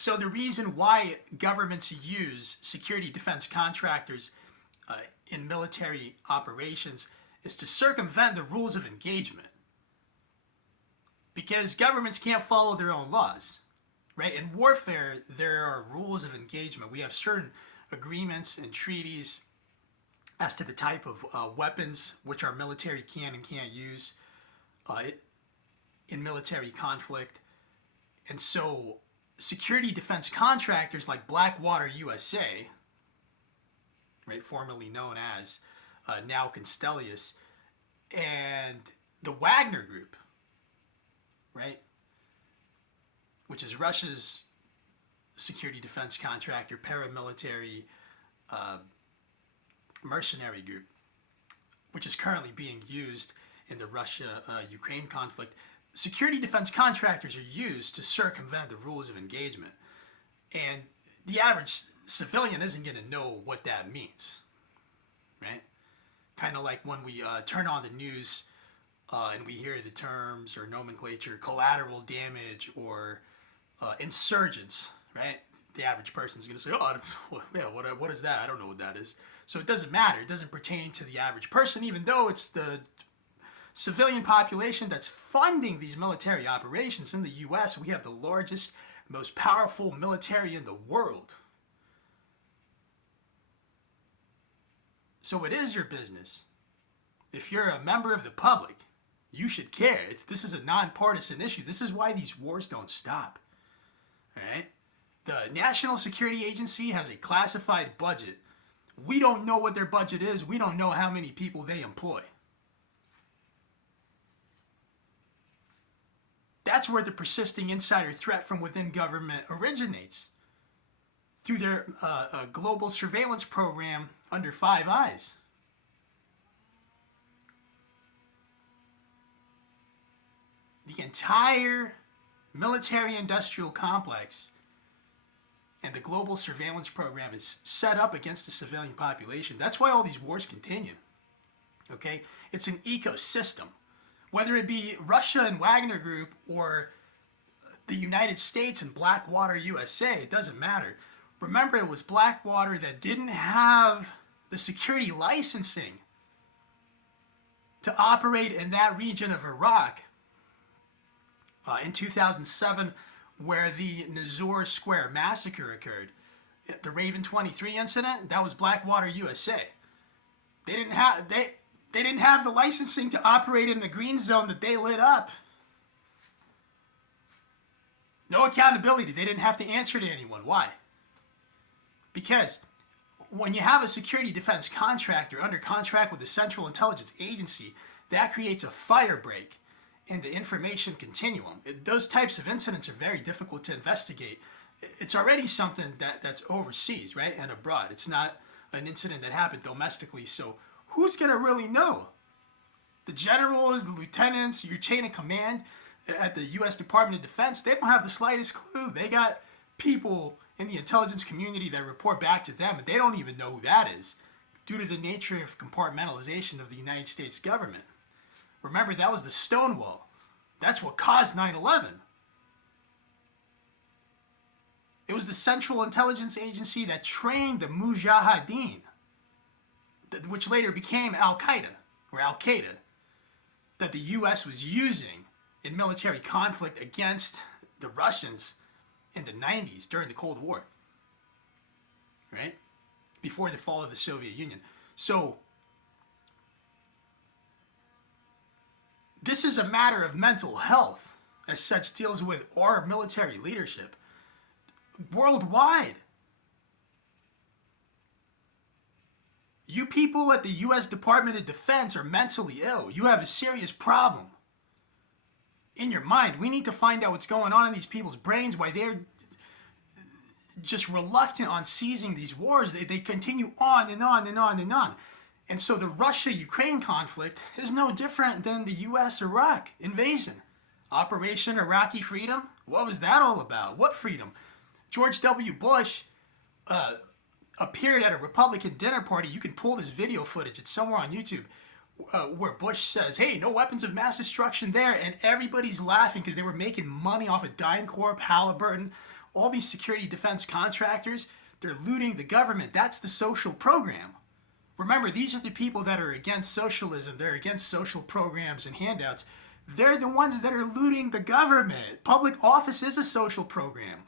So the reason why governments use security defense contractors in military operations is to circumvent the rules of engagement. Because governments can't follow their own laws, right? In warfare, there are rules of engagement. We have certain agreements and treaties as to the type of weapons which our military can and can't use in military conflict. And so security defense contractors like Blackwater USA, right, formerly known as now Constellius, and the Wagner Group, right, which is Russia's security defense contractor, paramilitary mercenary group, which is currently being used in the Russia-Ukraine conflict. Security defense contractors are used to circumvent the rules of engagement. And the average civilian isn't going to know what that means, right? Kind of like when we turn on the news and we hear the terms or nomenclature, collateral damage or insurgents, right? The average person's going to say, oh, yeah, what is that? I don't know what that is. So it doesn't matter. It doesn't pertain to the average person, even though it's the civilian population that's funding these military operations. In the U.S., we have the largest, most powerful military in the world. So it is your business. If you're a member of the public, you should care. This is a nonpartisan issue. This is why these wars don't stop. All right? The National Security Agency has a classified budget. We don't know what their budget is. We don't know how many people they employ. That's where the persisting insider threat from within government originates. Through their global surveillance program under Five Eyes. The entire military-industrial complex and the global surveillance program is set up against the civilian population. That's why all these wars continue. Okay? It's an ecosystem. Whether it be Russia and Wagner Group or the United States and Blackwater USA, it doesn't matter. Remember, it was Blackwater that didn't have the security licensing to operate in that region of Iraq in 2007, where the Nizour Square massacre occurred. The Raven 23 incident, that was Blackwater USA. They didn't have the licensing to operate in the green zone that they lit up. No accountability. They didn't have to answer to anyone. Why? Because when you have a security defense contractor under contract with the Central Intelligence Agency, that creates a fire break in the information continuum. Those types of incidents are very difficult to investigate. It's already something that's overseas, right, and abroad. It's not an incident that happened domestically, so who's going to really know? The generals, the lieutenants, your chain of command at the U.S. Department of Defense, they don't have the slightest clue. They got people in the intelligence community that report back to them, and they don't even know who that is due to the nature of compartmentalization of the United States government. Remember, that was the Stonewall. That's what caused 9/11. It was the Central Intelligence Agency that trained the Mujahideen, which later became Al-Qaeda, or Al-Qaeda, that the U.S. was using in military conflict against the Russians in the 90s during the Cold War, right? Before the fall of the Soviet Union. So, this is a matter of mental health, as such deals with our military leadership worldwide. You people at the U.S. Department of Defense are mentally ill. You have a serious problem in your mind. We need to find out what's going on in these people's brains, why they're just reluctant on seizing these wars. They continue on and on and on and on. And so the Russia-Ukraine conflict is no different than the U.S.-Iraq invasion. Operation Iraqi Freedom? What was that all about? What freedom? George W. Bush appeared at a Republican dinner party. You can pull this video footage. It's somewhere on YouTube. Where Bush says, hey, no weapons of mass destruction there. And everybody's laughing because they were making money off of DynCorp, Halliburton, all these security defense contractors, they're looting the government. That's the social program. Remember, these are the people that are against socialism. They're against social programs and handouts. They're the ones that are looting the government. Public office is a social program.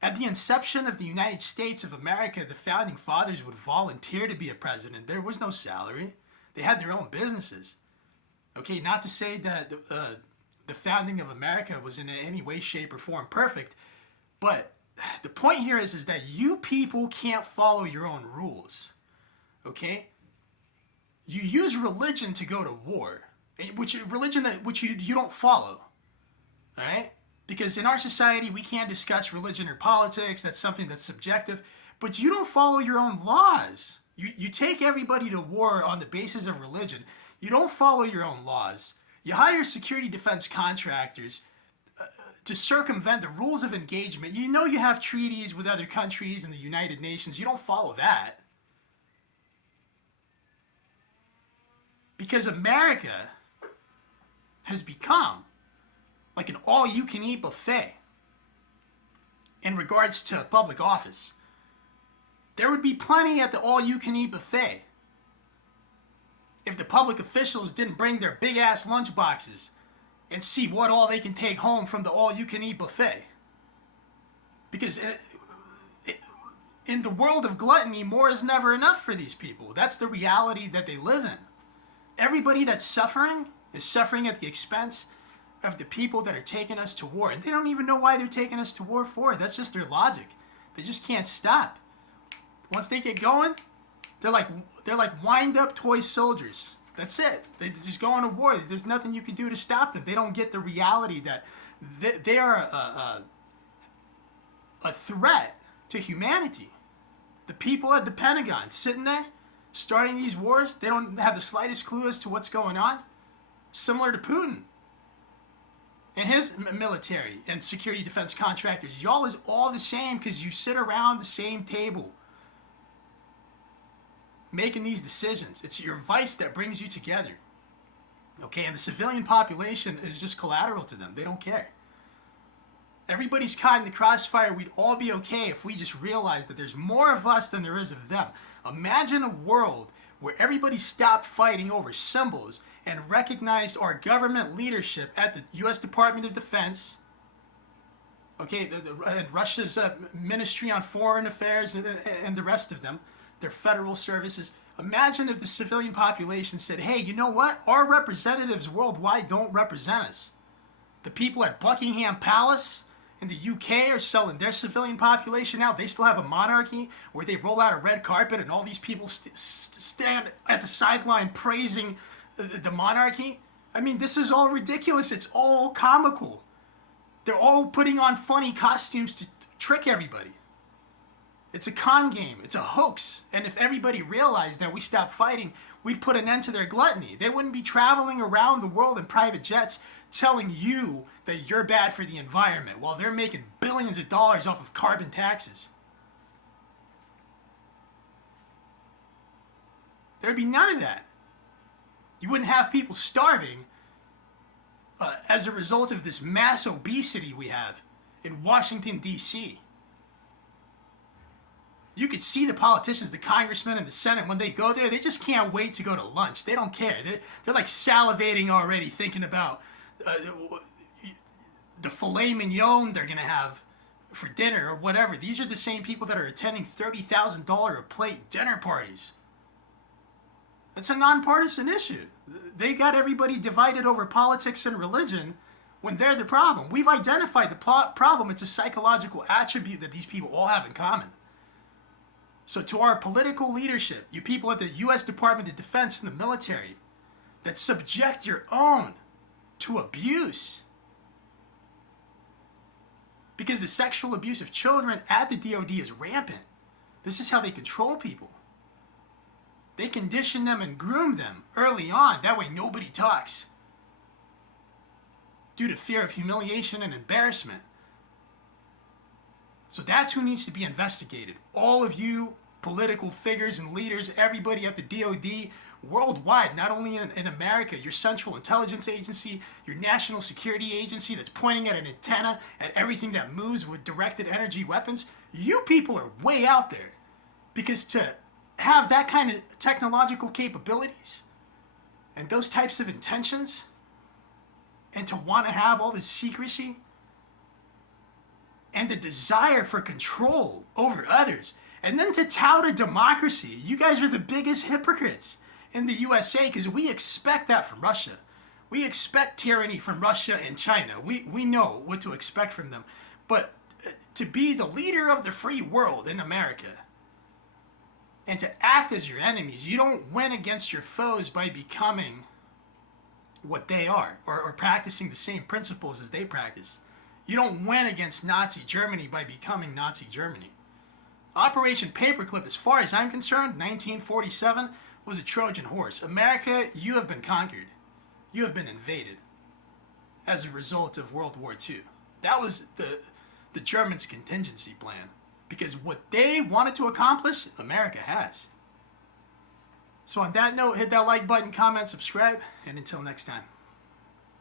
At the inception of the United States of America, the founding fathers would volunteer to be a president. There was no salary. They had their own businesses. Okay, not to say that the founding of America was in any way, shape, or form perfect, but the point here is that you people can't follow your own rules. Okay? You use religion to go to war, which you don't follow. All right? Because in our society, we can't discuss religion or politics. That's something that's subjective. But you don't follow your own laws. You take everybody to war on the basis of religion. You don't follow your own laws. You hire security defense contractors to circumvent the rules of engagement. You know you have treaties with other countries and the United Nations. You don't follow that. Because America has become like an all-you-can-eat buffet in regards to public office. There would be plenty at the all-you-can-eat buffet if the public officials didn't bring their big-ass lunch boxes and see what all they can take home from the all-you-can-eat buffet. Because in the world of gluttony, more is never enough for these people. That's the reality that they live in. Everybody that's suffering is suffering at the expense of the people that are taking us to war. And they don't even know why they're taking us to war for. That's just their logic. They just can't stop. Once they get going, they're like wind-up toy soldiers. That's it. They just go on to war. There's nothing you can do to stop them. They don't get the reality that they are a threat to humanity. The people at the Pentagon sitting there, starting these wars, they don't have the slightest clue as to what's going on. Similar to Putin and his military and security defense contractors. Y'all is all the same because you sit around the same table making these decisions. It's your vice that brings you together. Okay, and the civilian population is just collateral to them. They don't care. Everybody's caught in the crossfire. We'd all be okay if we just realized that there's more of us than there is of them. Imagine a world where everybody stopped fighting over symbols and recognized our government leadership at the U.S. Department of Defense, okay, and Russia's Ministry on Foreign Affairs and the rest of them, their federal services. Imagine if the civilian population said, hey, you know what? Our representatives worldwide don't represent us. The people at Buckingham Palace in the UK are selling their civilian population out. They still have a monarchy where they roll out a red carpet and all these people stand at the sideline praising the monarchy. I mean, this is all ridiculous. It's all comical. They're all putting on funny costumes to trick everybody. It's a con game. It's a hoax. And if everybody realized that we stopped fighting, we'd put an end to their gluttony. They wouldn't be traveling around the world in private jets telling you that you're bad for the environment while they're making billions of dollars off of carbon taxes. There'd be none of that. You wouldn't have people starving as a result of this mass obesity we have in Washington, D.C. You could see the politicians, the congressmen and the Senate, when they go there, they just can't wait to go to lunch. They don't care. They're like salivating already, thinking about the filet mignon they're going to have for dinner or whatever. These are the same people that are attending $30,000 a plate dinner parties. That's a nonpartisan issue. They got everybody divided over politics and religion when they're the problem. We've identified the problem. It's a psychological attribute that these people all have in common. So to our political leadership, you people at the U.S. Department of Defense and the military that subject your own to abuse, because the sexual abuse of children at the DOD is rampant. This is how they control people. They condition them and groom them early on. That way nobody talks due to fear of humiliation and embarrassment. So that's who needs to be investigated. All of you political figures and leaders, everybody at the DOD, worldwide, not only in America, your Central Intelligence Agency, your National Security Agency that's pointing at an antenna at everything that moves with directed energy weapons. You people are way out there. Because to have that kind of technological capabilities and those types of intentions, and to want to have all this secrecy and the desire for control over others, and then to tout a democracy, you guys are the biggest hypocrites in the USA, because we expect that from Russia. We expect tyranny from Russia and China. We know what to expect from them. But to be the leader of the free world in America and to act as your enemies, you don't win against your foes by becoming what they are, or practicing the same principles as they practice. You don't win against Nazi Germany by becoming Nazi Germany. Operation Paperclip, as far as I'm concerned, 1947, was a Trojan horse. America, you have been conquered. You have been invaded as a result of World War II. That was the Germans' contingency plan. Because what they wanted to accomplish, America has. So on that note, hit that like button, comment, subscribe, and until next time.